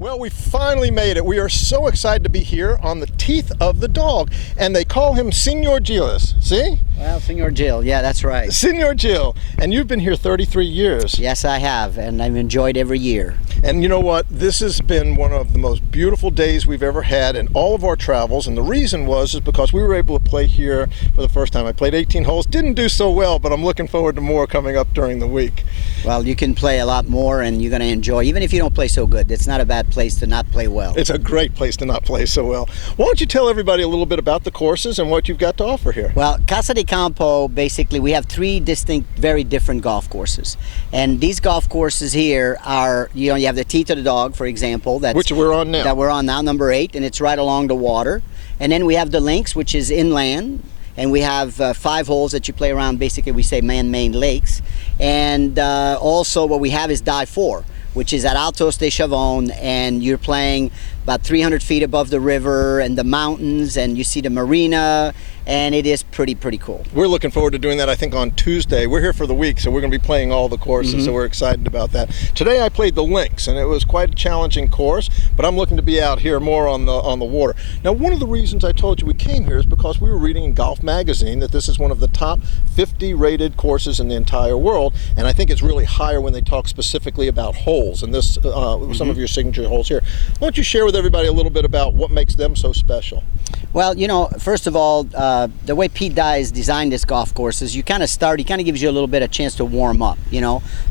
Well, we finally made it. We are so excited to be here on the teeth of the dog. And they call him Senor Gilles. See? Well, Senor Jill, yeah, that's right. Senor Gil. And you've been here 33 years. Yes, I have, and I've enjoyed every year. And you know what? This has been one of the most beautiful days we've ever had in all of our travels. And the reason is because we were able to play here for the first time. I played 18 holes. Didn't do so well, but I'm looking forward to more coming up during the week. Well, you can play a lot more, and you're going to enjoy, even if you don't play so good. It's not a bad place to not play well. It's a great place to not play so well. Why don't you tell everybody a little bit about the courses and what you've got to offer here? Well, Casa De Campo, basically, we have three distinct, very different golf courses. And these golf courses here are, you have the Teeth of the Dog, for example. Which we're on now. That we're on now, number 8, and it's right along the water. And then we have the Links, which is inland. And we have 5 holes that you play around, basically we say man-made lakes. And also what we have is FORE, which is at Altos de Chavon, and you're playing about 300 feet above the river and the mountains, and you see the marina, and it is pretty cool. We're looking forward to doing that, I think, on Tuesday. We're here for the week, so we're going to be playing all the courses, so we're excited about that. Today I played the Links, and it was quite a challenging course, but I'm looking to be out here more on the water. Now, one of the reasons I told you we came here is because we were reading in Golf Magazine that this is one of the top 50 rated courses in the entire world, and I think it's really higher when they talk specifically about holes, and this some of your signature holes here. Why don't you share with everybody a little bit about what makes them so special? Well, first of all, the way Pete Dye's designed this golf course is you kind of start, he kind of gives you a little bit of chance to warm up,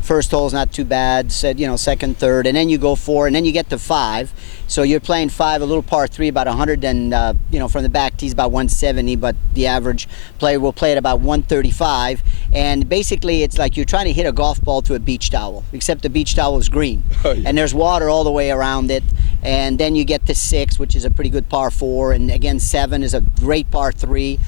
First hole's not too bad, second, third, and then you go 4, and then you get to 5. So you're playing 5, a little par 3, about 100, and, from the back tee's about 170, but the average player will play at about 135. And basically, it's like you're trying to hit a golf ball to a beach towel, except the beach towel is green. Oh, yeah. And there's water all the way around it. And then you get to 6, which is a pretty good par 4, and again 7 is a great par 3,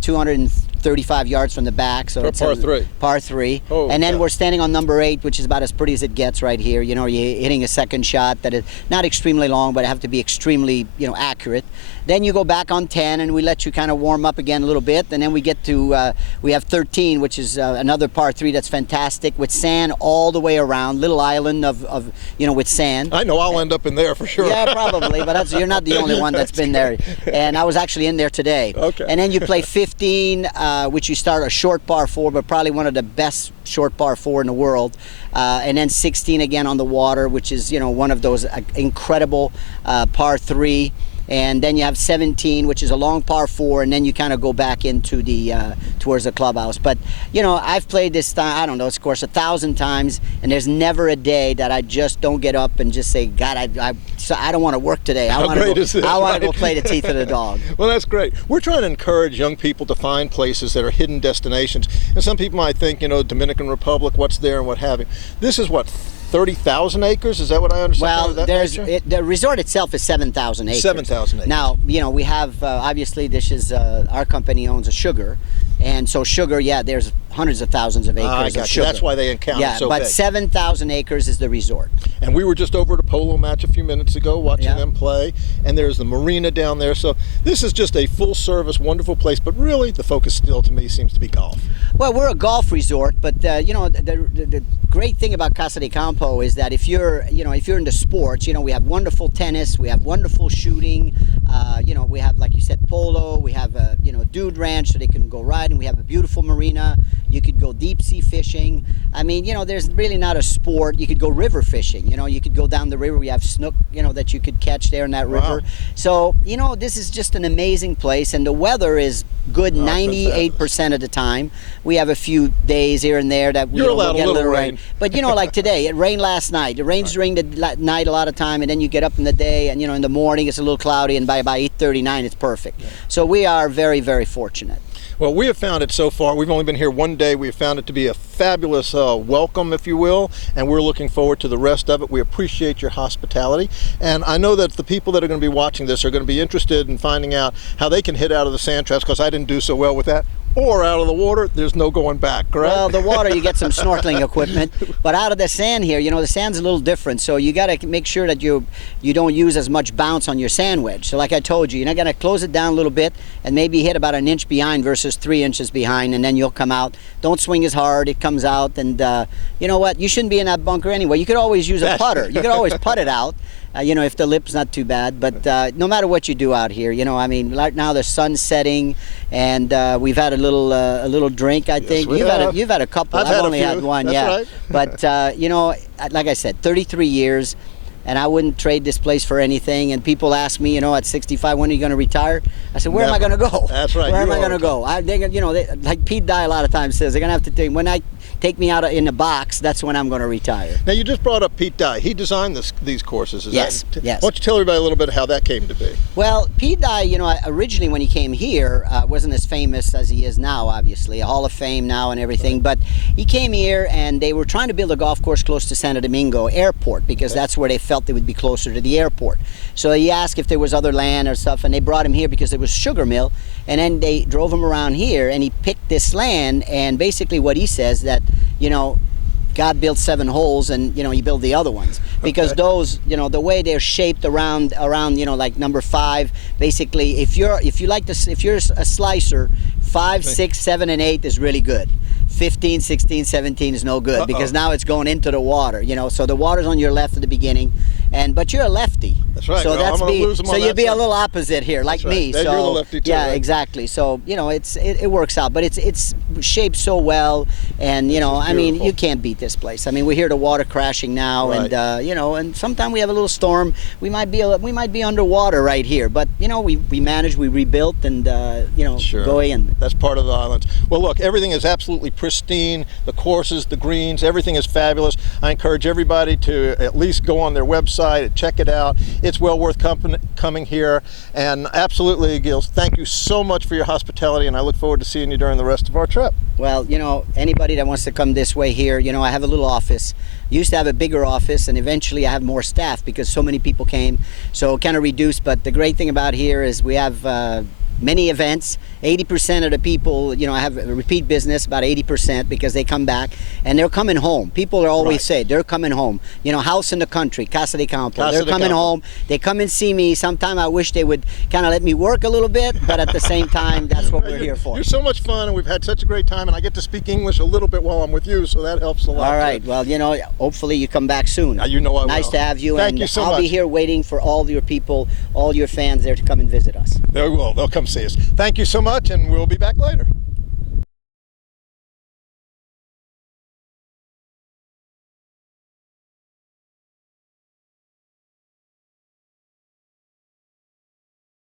235 yards from the back. So it's par 3. Par 3. Oh, and then yeah. We're standing on number 8, which is about as pretty as it gets right here. You're hitting a second shot that is not extremely long, but it have to be extremely accurate. Then you go back on 10, and we let you kind of warm up again a little bit, and then we get to we have 13, which is another par 3 that's fantastic with sand all the way around, little island of with sand. I know I'll end up in there for sure. Yeah, probably, but you're not the only one that's been there. And I was actually in there today. Okay. And then you play 15, which you start a short par 4, but probably one of the best short par 4 in the world. And then 16 again on the water, which is one of those incredible par 3. And then you have 17, which is a long par 4, and then you kind of go back into the towards the clubhouse. But I've played this course 1,000 times, and there's never a day that I just don't get up and just say, God, I don't want to work today. I want to go play the Teeth of the Dog. Well, that's great. We're trying to encourage young people to find places that are hidden destinations. And some people might think, Dominican Republic, what's there and what have you. This is what, 30,000 acres? Is that what I understand? Well, the resort itself is 7,000 acres. 7,000 acres. Now, we have, obviously, this is, our company owns a sugar. And so sugar, there's hundreds of thousands of acres of sugar. That's why they encounter so big. But 7,000 acres is the resort. And we were just over at a polo match a few minutes ago watching them play, and there's the marina down there. So this is just a full-service, wonderful place, but really the focus still to me seems to be golf. Well, we're a golf resort, but the great thing about Casa De Campo is that if you're into sports, we have wonderful tennis, we have wonderful shooting, we have, like you said, polo, we have a dude ranch so they can go riding, we have a beautiful marina, you could go deep sea fishing. I mean, there's really not a sport. You could go river fishing, you could go down the river, we have snook, that you could catch there in that river. So, this is just an amazing place, and the weather is good 98% of the time. We have a few days here and there that we'll get a little rain. But like today, it rained last night. It rains during the night a lot of time, and then you get up in the day, and in the morning it's a little cloudy, and by 8:39 it's perfect. Yeah. So we are very, very fortunate. Well, we have found it so far. We've only been here one day. We have found it to be a fabulous welcome, if you will, and we're looking forward to the rest of it. We appreciate your hospitality, and I know that the people that are going to be watching this are going to be interested in finding out how they can hit out of the sand traps, because I didn't do so well with that. Or out of the water, there's no going back, correct? Well, the water, you get some snorkeling equipment, but out of the sand here, the sand's a little different, so you got to make sure that you don't use as much bounce on your sand wedge. So like I told you, you're not going to close it down a little bit and maybe hit about 1 inch behind versus 3 inches behind, and then you'll come out. Don't swing as hard, it comes out, and you know what? You shouldn't be in that bunker anyway. You could always use a putter. You could always putt it out. You know, if the lip's not too bad, but no matter what you do out here, you know, I mean, right now the sun's setting, and we've had a little drink. I think you've had a couple. I've only had one. That's yeah, right. But you know, like I said, 33 years. And I wouldn't trade this place for anything. And people ask me, you know, at 65, when are you going to retire? I said, where am I going to go? That's right. Where am I going to go? Like Pete Dye a lot of times says, they're going to have to take, when I take me out in the box, that's when I'm going to retire. Now, you just brought up Pete Dye. He designed these courses. Yes. Why don't you tell everybody a little bit how that came to be? Well, Pete Dye, you know, originally when he came here, wasn't as famous as he is now, obviously. A Hall of Fame now and everything. Right. But he came here, and they were trying to build a golf course close to Santo Domingo Airport, because that's where they felt they would be closer to the airport. So he asked if there was other land or stuff, and they brought him here because there was sugar mill, and then they drove him around here, and he picked this land. And basically what he says, that, you know, God built 7 holes, and, you know, he built the other ones because those, you know, the way they're shaped around, you know, like number 5, basically, if you're a slicer, 5, 6, 7, and 8 is really good. 15, 16, 17 is no good because now it's going into the water, you know, so the water's on your left at the beginning, but you're a lefty. That's right. So so you'd be a little opposite here, like me. So you're the lefty too, yeah, right? Exactly. So, you know, it works out, but it's shaped so well, and, you know, I mean, you can't beat this place. I mean, we hear the water crashing now, right. And you know, and sometime we have a little storm. We might be underwater right here, but, you know, we managed, we rebuilt, and you know, go in. That's part of the islands. Well, look, everything is absolutely pristine. The courses, the greens, everything is fabulous. I encourage everybody to at least go on their website and check it out. It's well worth coming here. And absolutely, Gil, thank you so much for your hospitality, and I look forward to seeing you during the rest of our trip. Well, you know, anybody that wants to come this way here, you know, I have a little office. Used to have a bigger office, and eventually I have more staff because so many people came, so it kind of reduced. But the great thing about here is we have many events. 80% of the people, you know, I have a repeat business, about 80%, because they come back and they're coming home. People are always say they're coming home. You know, house in the country, Casa De Campo. They're coming home. They come and see me. Sometimes I wish they would kind of let me work a little bit, but at the same time, that's what we're here for. You're so much fun, and we've had such a great time, and I get to speak English a little bit while I'm with you, so that helps a lot. All right. Well, you know, hopefully you come back soon. You know I will. Nice to have you. Thank you so much. I'll be here waiting for all your people, all your fans there to come and visit us. They will. They'll come see us. Thank you so much, and we'll be back later.